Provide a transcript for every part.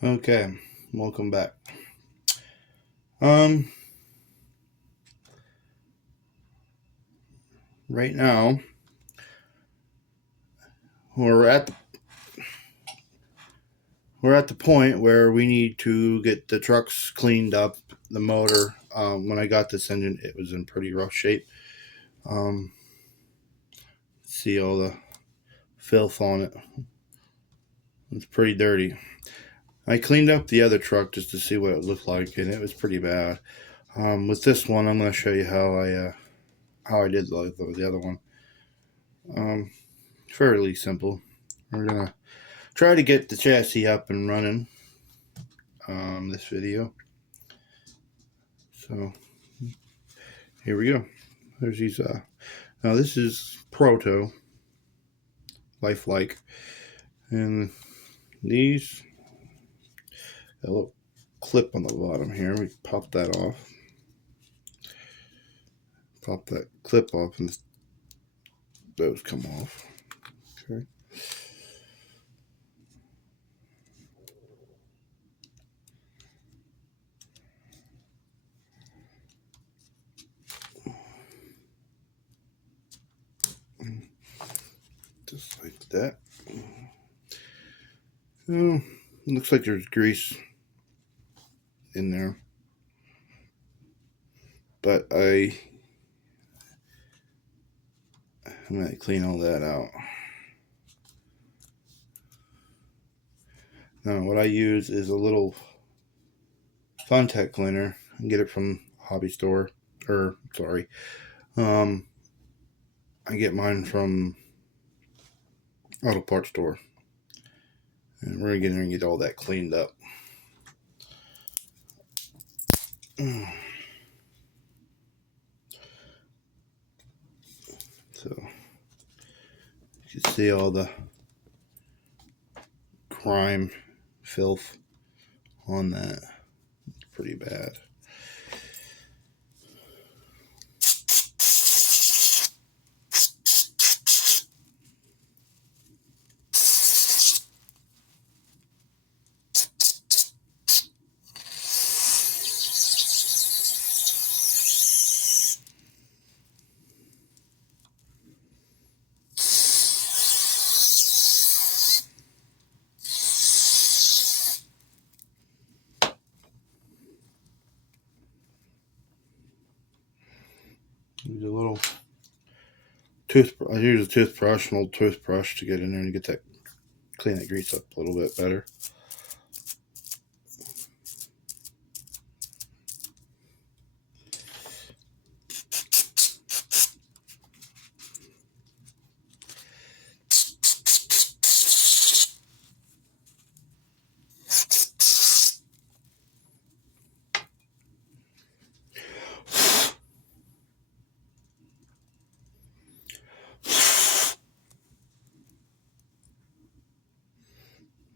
Okay, welcome back. Um, right now we're at the, we're at the point where we need to get the trucks cleaned up. The motor. When I got this engine, it was in pretty rough shape. Um, see all the filth on it. It's pretty dirty. I cleaned up the other truck just to see what it looked like, and it was pretty bad. With this one, I'm going to show you how I did the other one. Fairly simple. We're gonna try to get the chassis up and running. This video. So here we go. There's these. Now this is Proto Lifelike, and these got a little clip on the bottom here. We pop that off. Pop that clip off, and those come off. Okay. Just like that. Oh, looks like there's grease in there, but I'm gonna clean all that out. Now what I use is a little contact cleaner. I can get it from hobby store, or sorry, I get mine from auto parts store, and we're gonna get in there and get all that cleaned up. So you can see all the grime, filth on that. It's pretty bad. Use a little toothbrush. I use a toothbrush, an old toothbrush, to get in there and get that, clean that grease up a little bit better.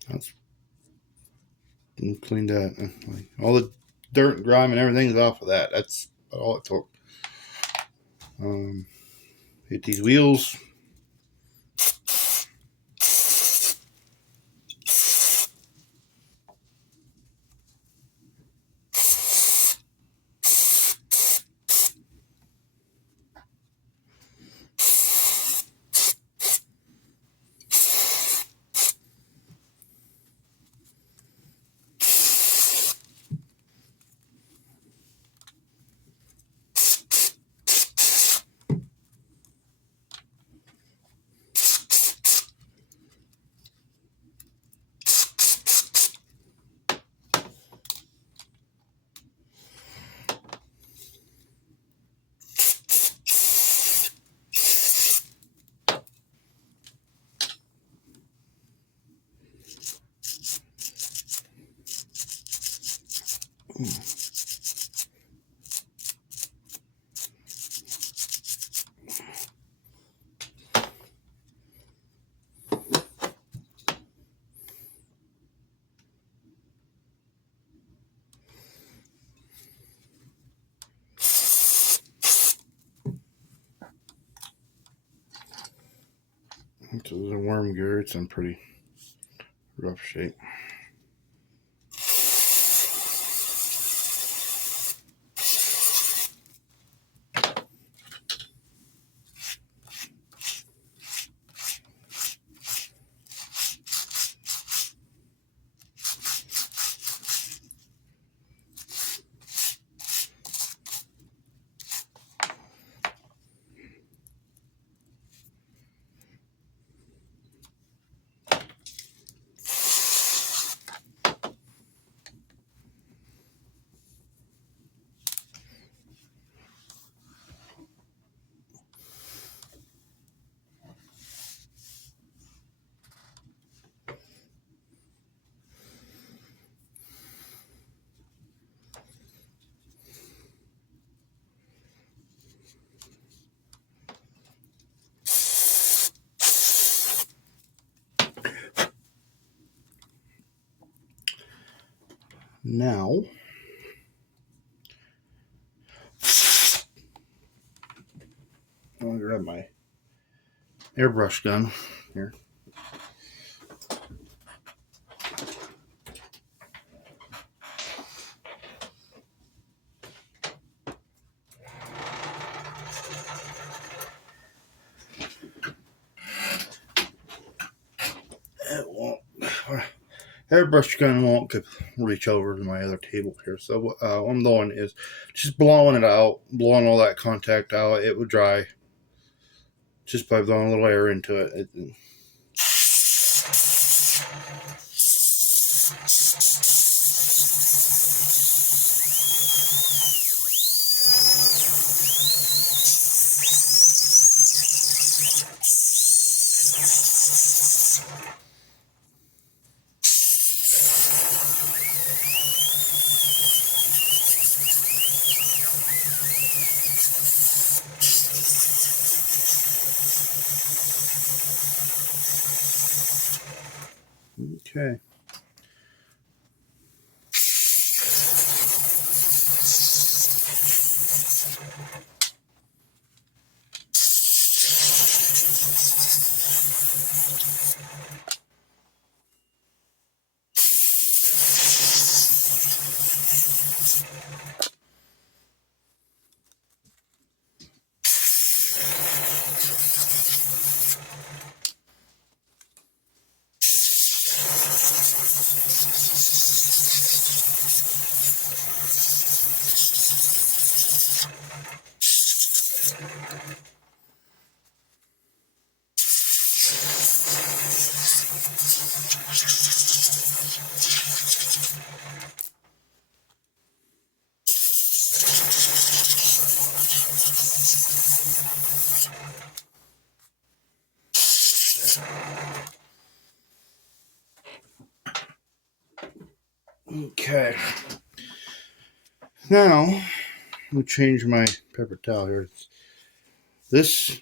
That's cleaned that. All the dirt and grime and everything's off of that. That's all it took. Hit these wheels. So there's a worm gear. It's in pretty rough shape. Now, I'm going to grab my airbrush gun here. It won't. Airbrush gun won't reach over to my other table here. So what I'm doing is just blowing it out, blowing all that contact out. It would dry just by blowing a little air into it. Okay. Okay. Now, we'll change my paper towel here. This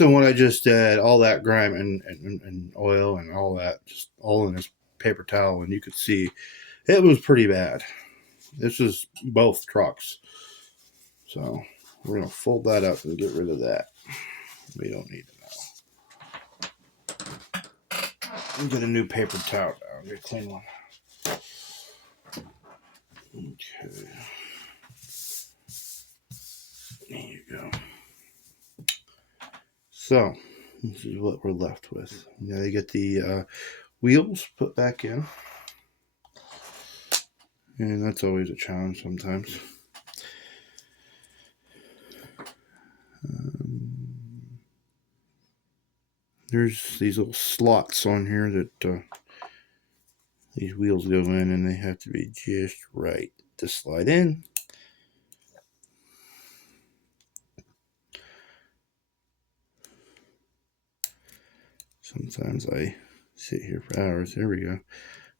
and what I just did, all that grime and oil and all that, just all in this paper towel, and you could see it was pretty bad. This is both trucks. So we're going to fold that up and get rid of that. We don't need it now. Get a new paper towel now. Get a clean one. Okay. There you go. So this is what we're left with. Now you get the wheels put back in. And that's always a challenge sometimes. There's these little slots on here that these wheels go in, and they have to be just right to slide in. Sometimes I sit here for hours. There we go.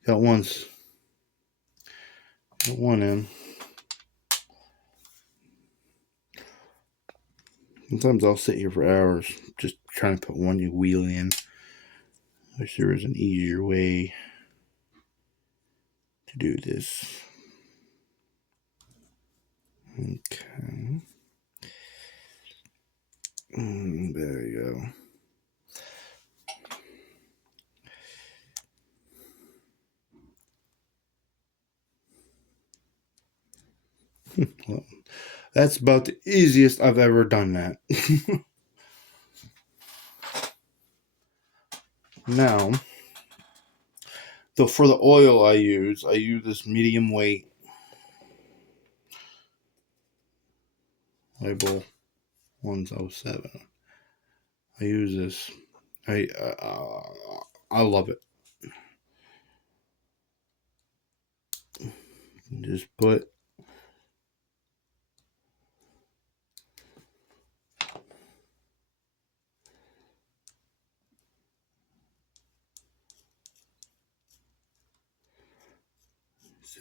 Got one in. Sometimes I'll sit here for hours just trying to put one wheel in. Wish there was an easier way to do this. Okay. There you go. Well, that's about the easiest I've ever done that. Now, for the oil I use this medium weight label 107. I use this. I love it. Just put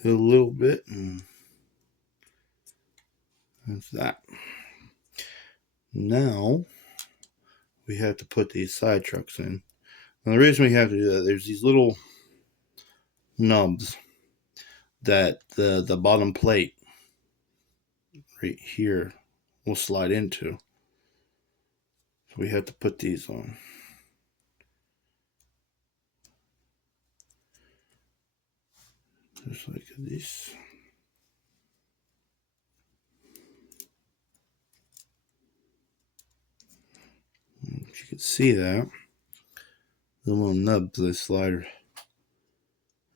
a little bit, and that's that. Now we have to put these side trucks in. Now the reason we have to do that, there's these little nubs that the bottom plate right here will slide into. So we have to put these on. Just like this. If you can see that, the little nubs that slide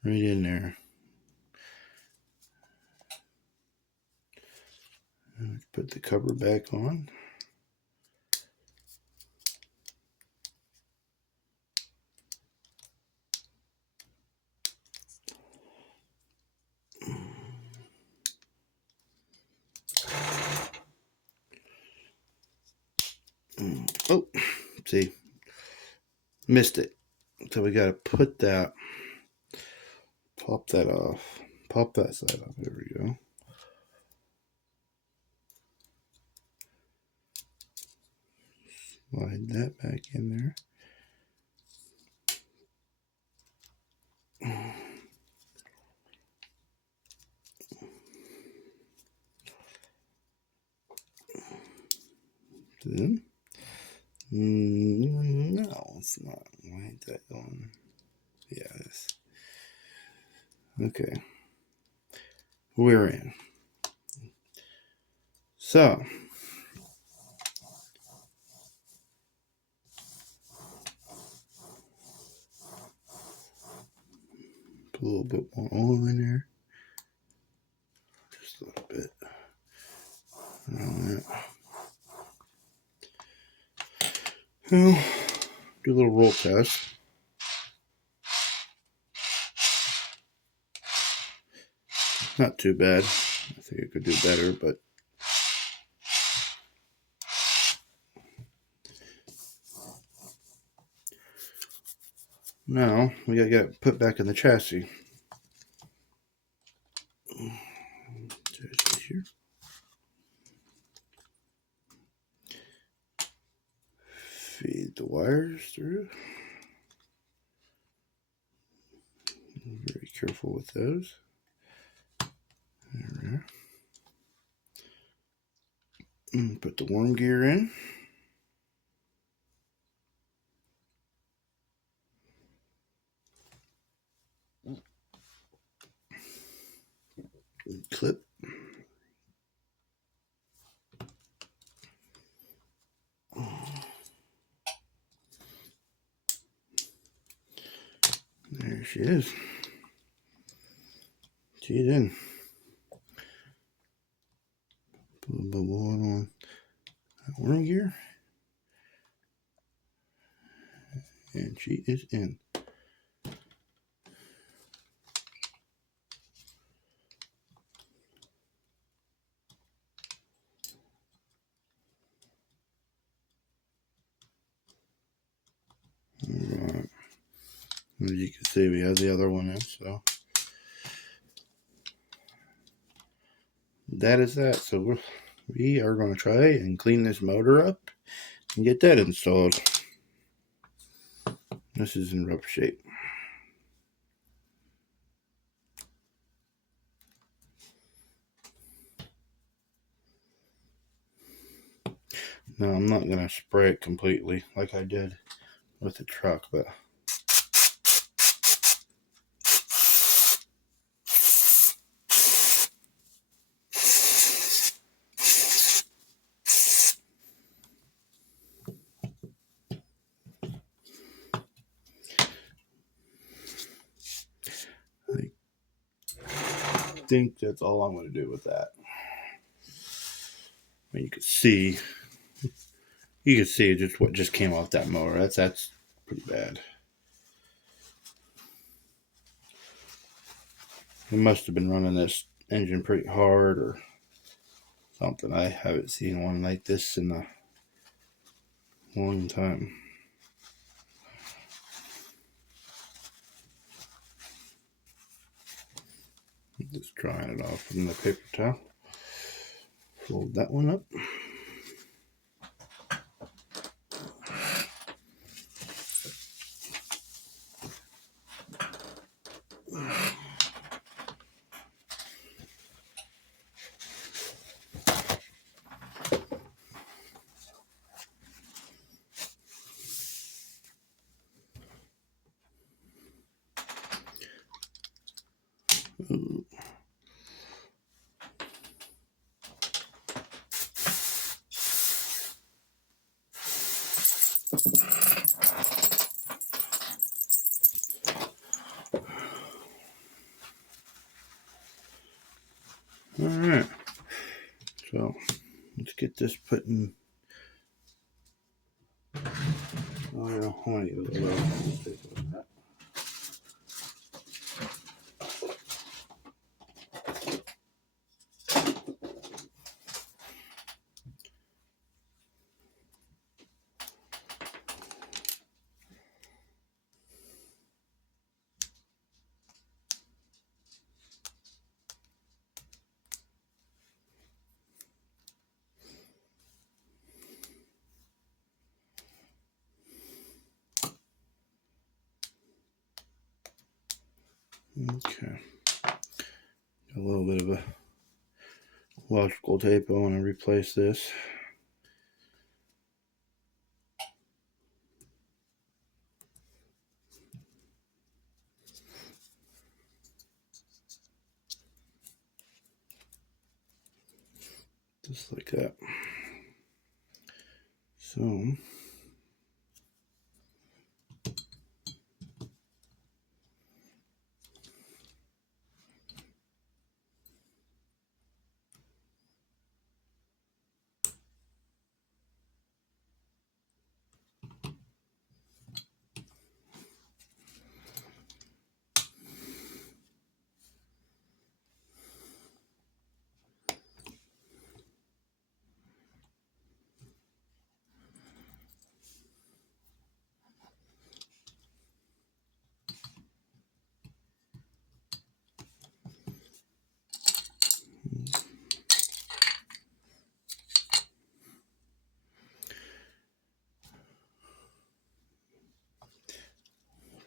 right in there. Put the cover back on. Oh, see, missed it. So we got to put that, pop that off, pop that side off. There we go. Slide that back in there. Then, no, it's not. Why ain't that going? Yeah, this. Okay, we're in. So, put a little bit more oil in there. Just a little bit. Around that. Well, do a little roll test. Not too bad. I think it could do better, but now we gotta get it put back in the chassis. Here. Feed the wires through. Very careful with those. There. Put the worm gear in. Clip. There she is. She's in. Put a little bit more on that worm gear. And she is in. Alright. As you can see, we have the other one in, so that is that. So we are going to try and clean this motor up and get that installed. This is in rough shape. Now I'm not going to spray it completely like I did with the truck, but I think that's all I'm going to do with that. I mean, you can see just what just came off that motor. That's pretty bad. We must have been running this engine pretty hard or something. I haven't seen one like this in a long time. Just drying it off in the paper towel. Fold that one up. Alright, so let's get this put in. Oh, I don't want to use it. Okay, a little bit of a electrical tape. I want to replace this. Just like that. So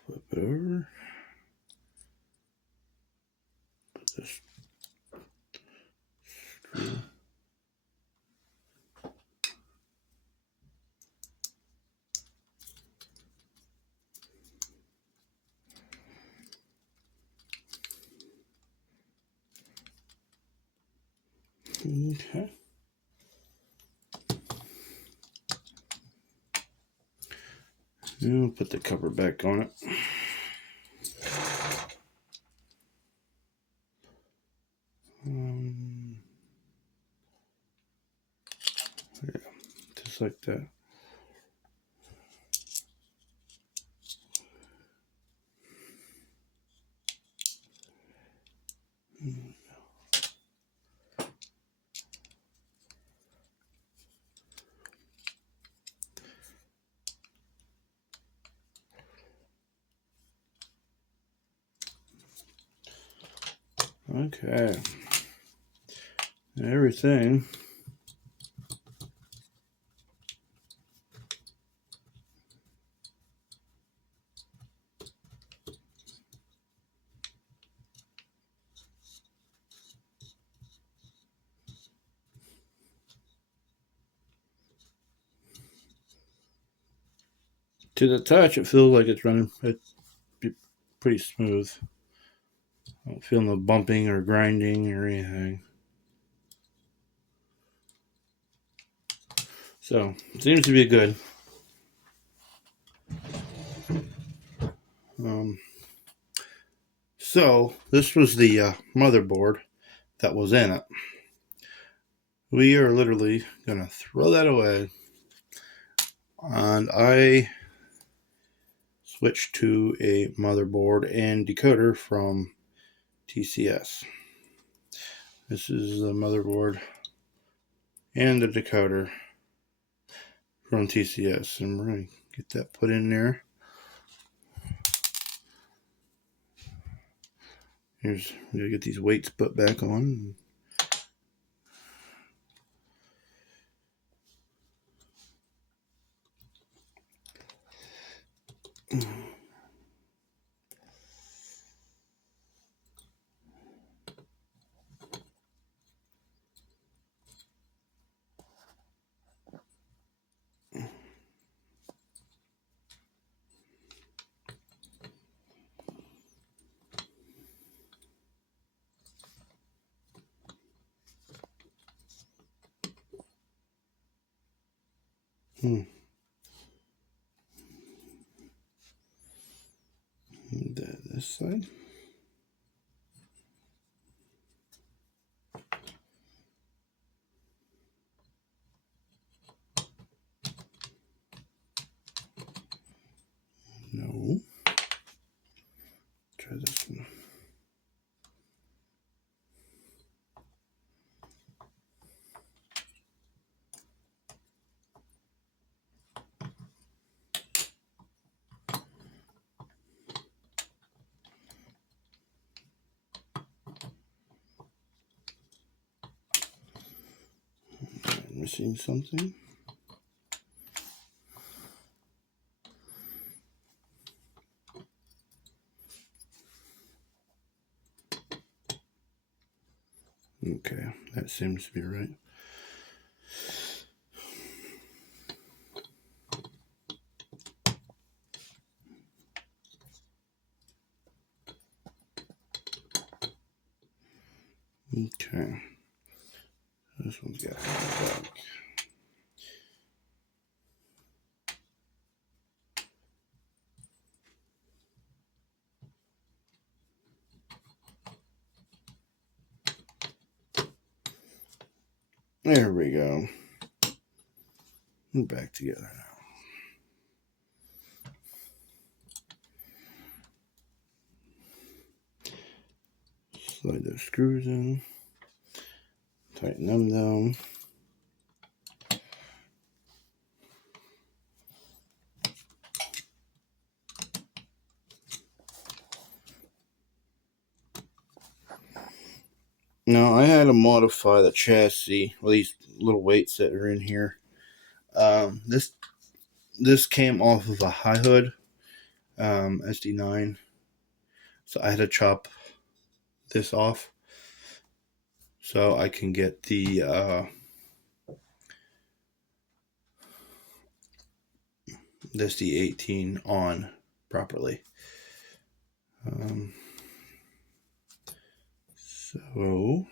flip it over. Put this screw. Okay. Now put the cover back on it. Yeah, just like that. Okay. Everything to the touch, it feels like it's running. It's pretty smooth. I don't feel no bumping or grinding or anything. So seems to be good. So this was the motherboard that was in it. We are literally gonna throw that away, and I switched to a motherboard and decoder from TCS. This is the motherboard and the decoder from TCS, and we're gonna get that put in there. We're gonna get these weights put back on. This side. missing something. Okay, that seems to be right. Okay, this one's got back. There we go. We're back together now. Slide those screws in. Tighten them down. Now I had to modify the chassis, well, these little weights that are in here. This came off of a high hood SD-9, so I had to chop this off so I can get the SD-18 on properly. So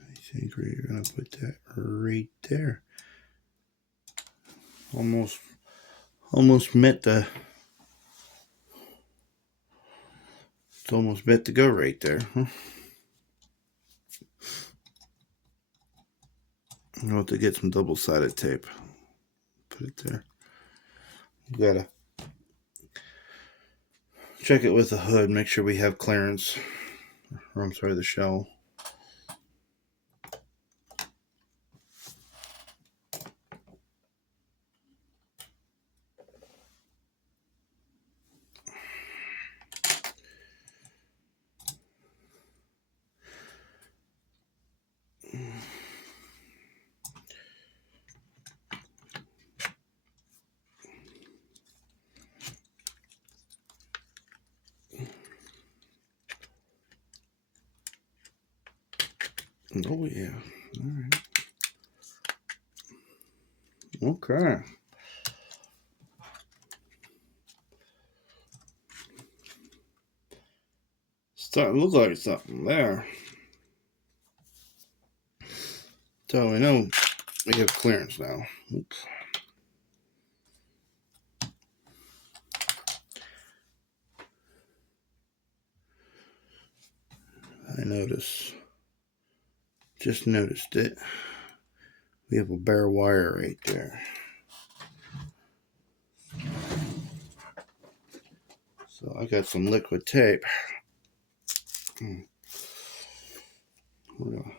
I think we're gonna put that right there. Almost met the. It's almost meant to go right there. Huh? I'll have to get some double-sided tape. Put it there. You gotta check it with the hood, make sure we have clearance. Or I'm sorry, the shell. Oh yeah. All right. Okay. Starting to look like something there. So we know we have clearance now. Oops. Just noticed it. We have a bare wire right there. So I got some liquid tape. We're gonna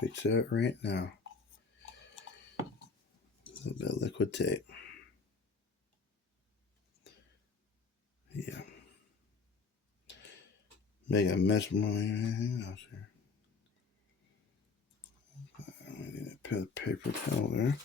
fix that right now. A little bit of liquid tape. Yeah. Make a mess of anything else here. I need a paper towel there.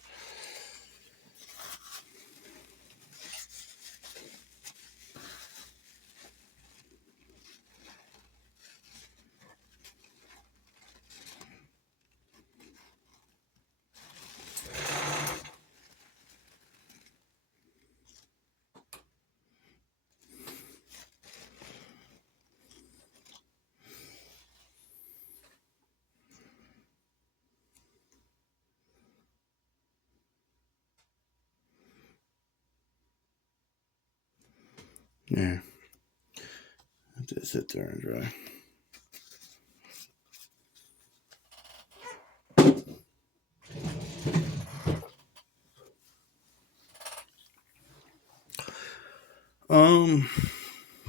Yeah. Let that sit there and dry.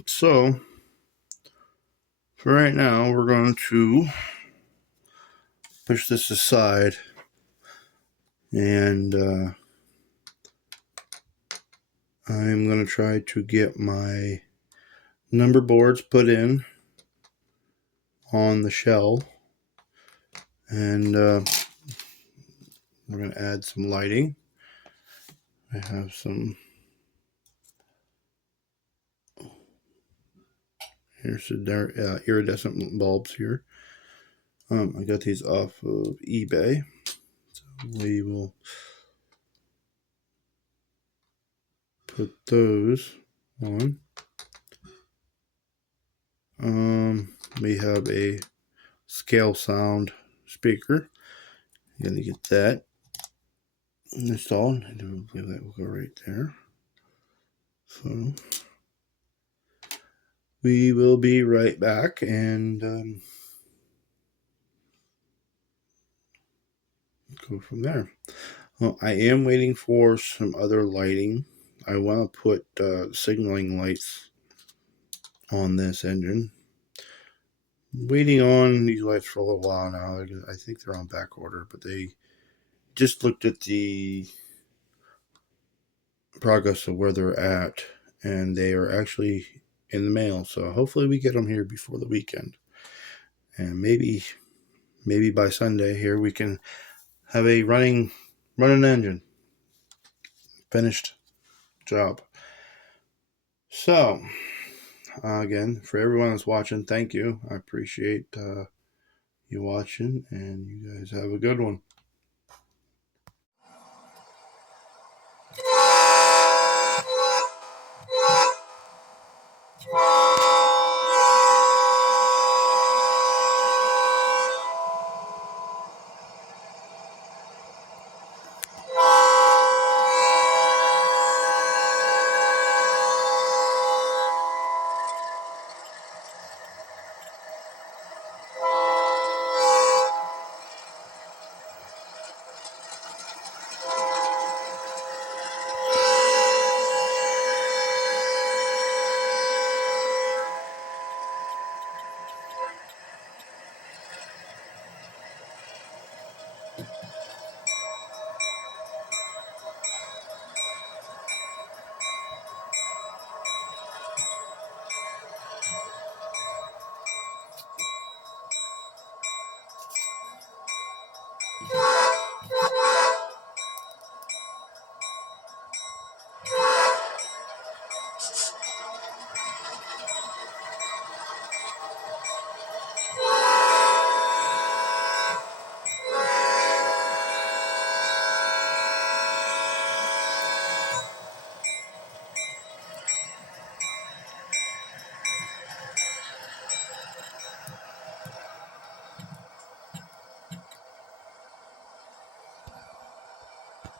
So for right now, we're going to push this aside and I'm going to try to get my number boards put in on the shell, and we're going to add some lighting. I have some, here's the iridescent bulbs here. I got these off of eBay, so we will put those on. We have a scale sound speaker. You're gonna get that installed. I do believe that will go right there. So we will be right back, and go from there. Well, I am waiting for some other lighting. I want to put signaling lights on this engine. Waiting on these lights for a little while now. I think they're on back order, but they just looked at the progress of where they're at, and they are actually in the mail. So hopefully we get them here before the weekend, and maybe by Sunday here we can have a running engine, finished job. So again, for everyone that's watching, thank you. I appreciate you watching, and you guys have a good one.